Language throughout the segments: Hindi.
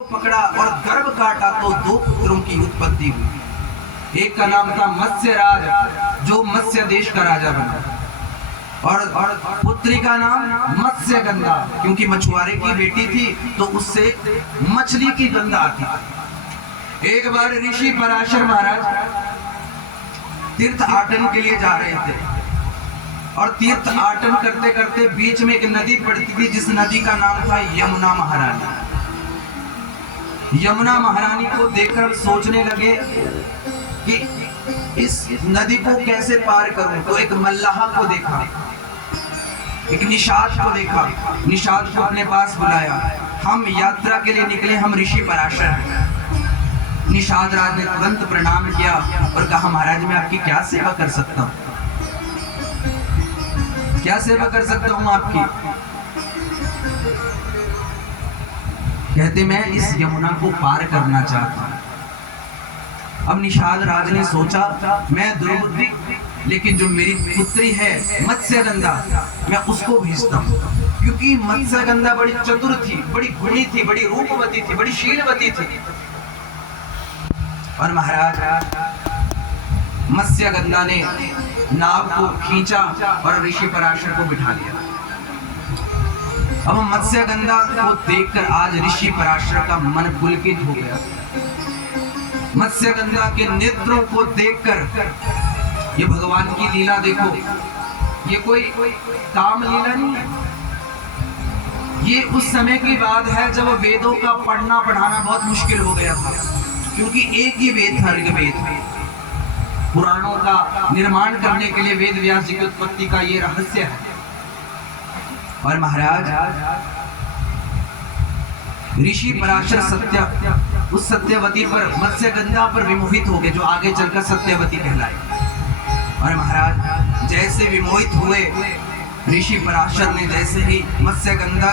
पकड़ा और गर्भ काटा तो दो पुत्रों की उत्पत्ति हुई। एक का नाम था मत्स्यराज, जो मत्स्य देश का राजा बना, और पुत्री का नाम मत्स्यगंधा, क्योंकि मछुआरे की बेटी थी तो उससे मछली की गंध आती थी। एक बार ऋषि पराशर महाराज तीर्थ आटन के लिए जा रहे थे, और तीर्थ आटन करते करते बीच में एक नदी पड़ती थी, जिस नदी का नाम था यमुना महारानी। यमुना महारानी को देखकर सोचने लगे कि इस नदी को कैसे पार करूं। तो एक मल्लाह को देखा, एक निषाद को देखा, निषाद को अपने पास बुलाया। हम यात्रा के लिए निकले, हम ऋषि पराशर हैं। निषाद राज ने तुरंत प्रणाम किया और कहा, महाराज मैं आपकी क्या सेवा कर सकता हूँ, क्या सेवा कर सकता हूँ आपकी। कहते मैं इस यमुना को पार करना चाहता हूँ। अब निषाद राज ने सोचा मैं दुर्बुद्धि, लेकिन जो मेरी पुत्री है मत्स्यगंधा, मैं उसको भेजता हूँ, क्योंकि मत्स्यगंधा बड़ी चतुर थी, बड़ी गुणी थी, बड़ी रूपवती थी, बड़ी शीलवती थी। और महाराज मत्स्यगंधा ने नाव को खींचा और ऋषि पराशर को बिठा लिया। अब मत्स्यगंधा को देखकर आज ऋषि पराशर का मन पुलकित हो गया। मत्स्यगंधा के नेत्रों को देखकर, ये भगवान की लीला देखो, ये कोई काम लीला नहीं है। ये उस समय की बात है जब वेदों का पढ़ना पढ़ाना बहुत मुश्किल हो गया था, क्योंकि एक ही वेद था, ऋग्वेद। पुराणों का निर्माण करने के लिए वेद व्यास जी की उत्पत्ति का ये रहस्य है। और महाराज ऋषि पराशर उस सत्यवती पर, मत्स्यगंधा पर विमोहित हो गए, जो आगे चलकर सत्यवती कहलाए। और महाराज जैसे विमोहित हुए ऋषि पराशर ने, जैसे ही मत्स्यगंधा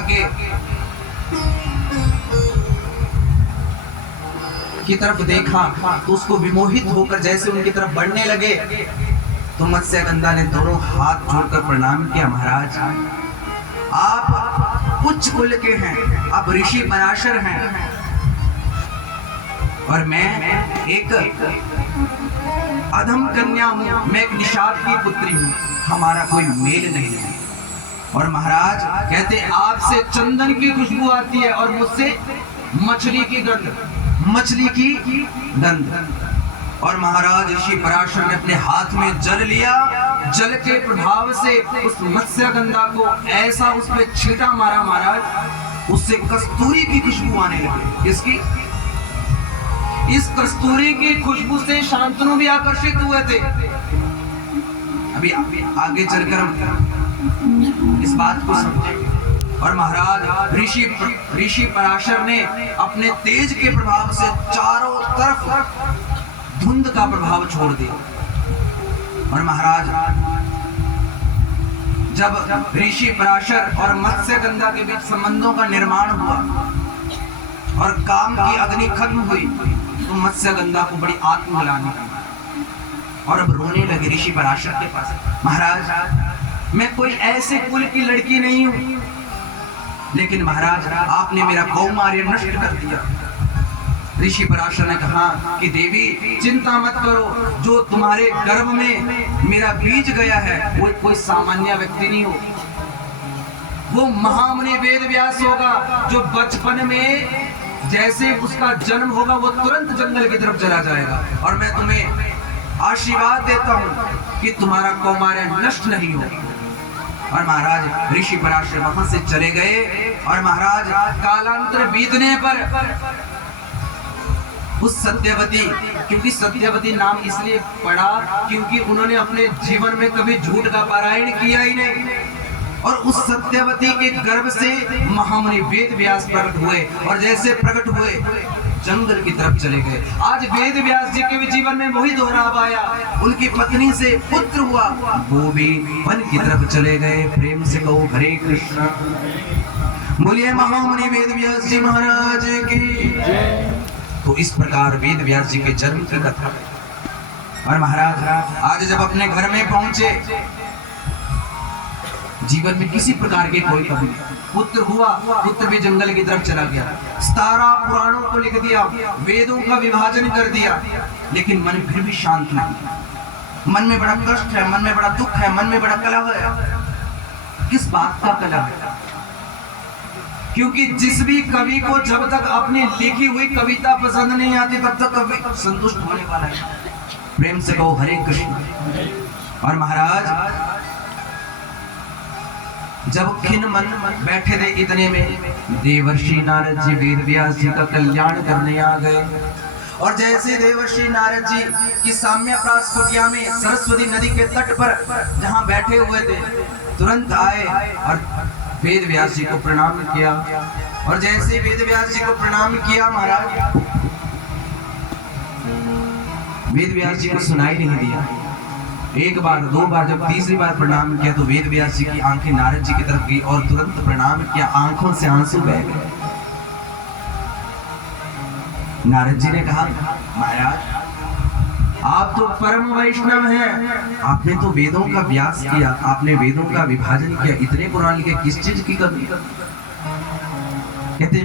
की तरफ देखा तो उसको विमोहित होकर जैसे उनकी तरफ बढ़ने लगे, तो मत्स्यगंधा ने दोनों हाथ जोड़कर प्रणाम किया, महाराज आप उच्च कुल के हैं, आप ऋषि पराशर हैं, और मैं एक अधम कन्या हूं, मैं एक निषाद की पुत्री हूं, हमारा कोई मेल नहीं है। और महाराज कहते आपसे चंदन की खुशबू आती है और मुझसे मछली की गंध, मछली की गंध। और महाराज ऋषि पराशर ने अपने हाथ में जल लिया, जल के प्रभाव से उस मत्स्यगंधा को ऐसा उस पे छींटा मारा महाराज, उससे कस्तूरी की खुशबू आने लगी। इसकी इस कस्तूरी की खुशबू से शांतनु भी आकर्षित हुए थे। अभी आगे चलकर हम इस बात को समझेंगे। और महाराज ऋषि पराशर ने अपने तेज के प्रभाव से चारों तरफ धुंध का प्रभाव छोड़ दिया। और महाराज जब ऋषि पराशर और मत्स्यगंधा के बीच संबंधों का निर्माण हुआ और काम की अग्नि खत्म हुई, तो मत्स्यगंधा को बड़ी आत्मग्लानि हुई और अब रोने लगे ऋषि पराशर के पास, महाराज मैं कोई ऐसे कुल की लड़की नहीं हूं, लेकिन महाराज आपने मेरा कौमार्य नष्ट कर दिया। ऋषि पराशर ने कहा कि देवी चिंता मत करो, जो तुम्हारे गर्भ में मेरा बीज गया है वो कोई सामान्य व्यक्ति नहीं हो, वो महामुनि वेद व्यास होगा, जो बचपन में जैसे उसका जन्म होगा वो तुरंत जंगल की तरफ चला जाएगा। और मैं तुम्हें आशीर्वाद देता हूँ कि तुम्हारा कौमार्य नष्ट नहीं हो। और महाराज ऋषि पराशर वहां से चले गए। और महाराज कालांतर बीतने पर उस सत्यवती, क्योंकि सत्यवती नाम इसलिए पड़ा क्योंकि उन्होंने अपने जीवन में कभी झूठ का पारायण किया ही नहीं, और उस सत्यवती के गर्भ से महामुनि वेद व्यास प्रकट हुए, और जैसे प्रकट हुए जंगल की तरफ चले गए। आज वेद व्यास जी के भी जीवन में वही दोहराव आया, उनकी पत्नी से पुत्र हुआ, वो भी वन की तरफ चले गए। प्रेम से कहो हरे कृष्ण, बोलिए महामुनि वेद व्यास जी महाराज की। तो इस प्रकार वेद व्यास जी के जन्म की कथा। और महाराज आज जब अपने घर में पहुंचे, जीवन में किसी प्रकार की कोई कमी नहीं, पुत्र हुआ, पुत्र भी जंगल की तरफ चला गया, 17 पुराणों को लिख दिया, वेदों का विभाजन कर दिया, लेकिन मन फिर भी शांत नहीं। मन में बड़ा कष्ट है, मन में बड़ा दुख है, मन में बड़ा कलह है। किस बात का कलह है? क्योंकि जिस भी कवि को जब तक अपनी लिखी हुई कविता पसंद नहीं आती तब तक कवि संतुष्ट होने वाला है। प्रेम से कहो हरे कृष्ण। और महाराज जब खिन मन बैठे थे इतने में देवर्षि नारद जी वेद व्यास जी का कल्याण करने आ गए। और जैसे देवर्षि नारद जी की साम्य प्रास कुटिया में सरस्वती नदी के तट पर जहां बैठे हुए थे, तुरंत आए और वेद व्यास जी को प्रणाम किया। और जैसे वेद व्यास जी को प्रणाम किया महाराज, वेद व्यास जी को सुनाई नहीं दिया। एक बार, दो बार, जब तीसरी बार प्रणाम किया तो वेद व्यास जी की आंखें नारद जी की तरफ गई और तुरंत प्रणाम किया, आंखों से आंसू बह गए। नारद जी ने कहा, महाराज आप तो परम वैष्णव हैं, आपने तो वेदों का व्यास किया, आपने वेदों का विभाजन किया, इतने पुराण लिखे, किस चीज की कमी? कहते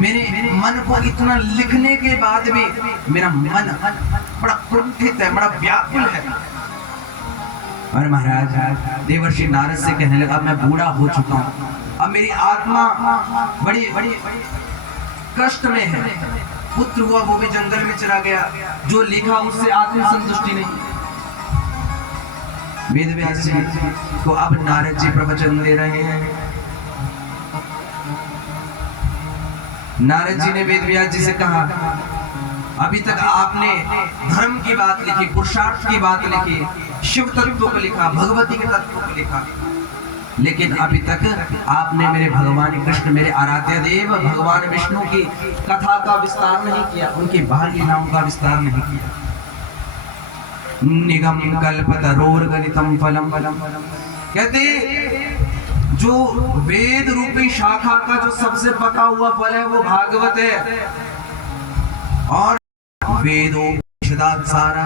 मेरे मन को इतना लिखने के बाद भी मेरा मन बड़ा कुंठित है, बड़ा व्याकुल है। और महाराज देवर्षि नारद से कहने लगा, मैं बूढ़ा हो चुका हूँ, अब मेरी आत्मा बड़ी बड़ी कष्ट में है। पुत्र हुआ वो भी जंगल में चला गया, जो लिखा उससे आत्म संतुष्टि नहीं। वेद व्यास जी को अब नारद जी प्रवचन दे रहे हैं। नारद जी ने वेद व्यास जी से कहा, अभी तक आपने धर्म की बात लिखी, पुरुषार्थ की बात लिखी, शिव तत्व को लिखा, भगवती के तत्व को लिखा, लेकिन अभी तक आपने मेरे भगवान कृष्ण, मेरे आराध्य देव भगवान विष्णु की कथा का विस्तार नहीं किया, उनकी बाल लीलाओं का विस्तार नहीं किया। निगम कल्पतरोर गलितम फलम फलम, कहते जो वेद रूपी शाखा का जो सबसे पका हुआ फल है वो भागवत है। और वेदों सारा